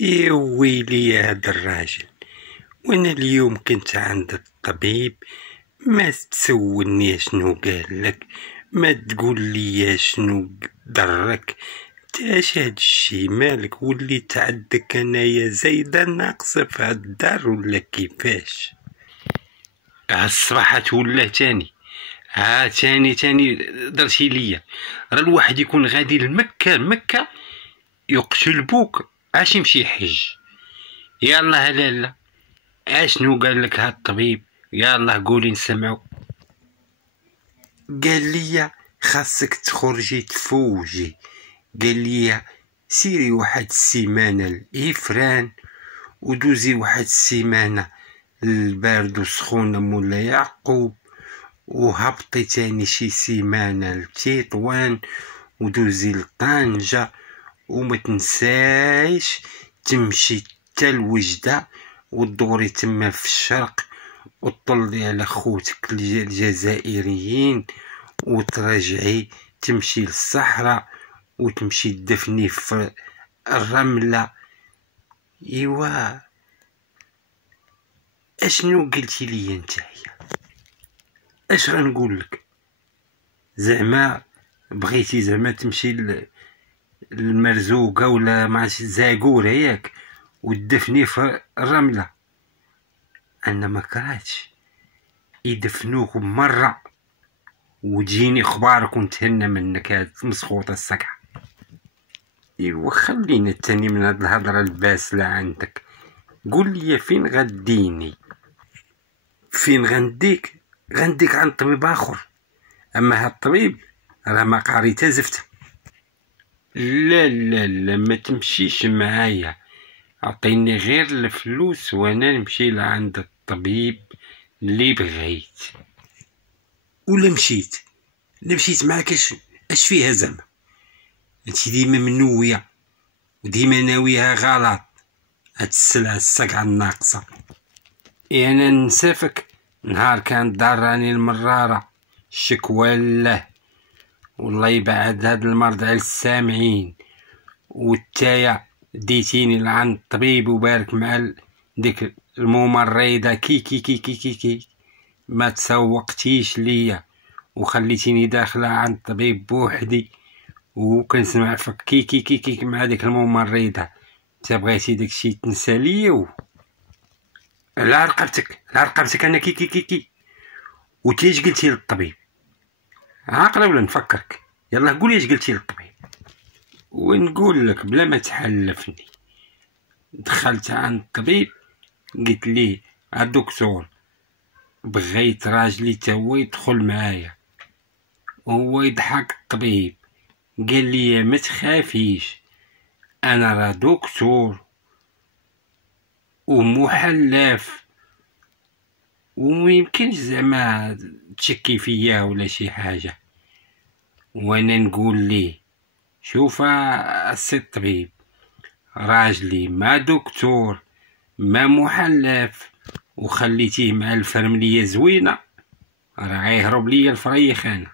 يا ويلي يا هذا الراجل، وانا اليوم كنت عند الطبيب. ما تسولني شنو قال لك، ما تقول لي شنو ضرك. تاش هاد الشي مالك وليت عندك انايا زايدة ناقصة في هاد الدار ولا كيفاش؟ الصراحة ولا تاني تاني درتي ليا. راه الواحد يكون غادي لمكة يقتل بوك اش يمشي يحج. يلا لالا، اشنو قال لك هاد الطبيب؟ يلا قولي نسمعو. قال لي خاصك تخرجي تفوجي، قال لي سيري واحد السيمانة لإفران ودوزي واحد السيمانة للبارد وسخونة مولا يعقوب، وهبطي تاني شي سيمانة لتطوان ودوزي لطنجة، وما تنسايش تمشي حتى لوجدة ودوري تما في الشرق وتطلي على خوتك الجزائريين وترجعي تمشي للصحراء وتمشي تدفني في الرملة. ايوا اشنو قلتي لي نتايا؟ اش غنقول لك؟ زعما بغيتي زعما تمشي المرزوقة ولا معرفتش زاقورة ياك ودفني في الرملة؟ انا ما كرهتش يدفنوك مرة وتجيني اخبارك ونتهنى منك هاد مسخوطة السقعة. ايوا خلينا التاني من هاد الهضرة الباسلة عندك. قول لي فين غديني؟ فين غنديك عند طبيب اخر، اما هاد الطبيب راه ما قاري تا زفت. لا لا لا، ما تمشيش معايا، اعطيني غير الفلوس وانا نمشي لعند الطبيب اللي بغيت. ولا مشيت معاك اش فيها زعما؟ انت ديما منوية وديما ناويها غلط، هاد السلعة السقعة الناقصة. انا نسافك نهار كانت ضراني المرارة شكوى له، والله يبعد هاد المرض على السامعين. والتايا ديتيني لعند الطبيب وبارك مع ديك الممرضة كي كي كي كي كي كي ما تسوقتيش ليا وخليتيني داخلة عند الطبيب بوحدي وكنسمع فيك كي كي كي كي مع ديك الممرضة. انت بغيتي داكشي تنسى ليا على رقبتك انا كي كي كي كي. وتيش قلتي للطبيب؟ عاقله ولا نفكرك؟ يلا قولي اش قلتي للطبيب ونقول لك بلا ما تحلفني. دخلت عند الطبيب قلت ليه الدكتور بغيت راجلي تا هو يدخل معايا، وهو يضحك الطبيب قال لي ما تخافيش، انا راه دكتور ومحلف وميمكنش زعما تشكي فيا ولا شي حاجه. وانا نقول ليه شوف السي الطبيب، راجلي ما دكتور ما محلف وخليتيه مع الفرمليه زوينه راه غيهرب ليا الفريخ انا.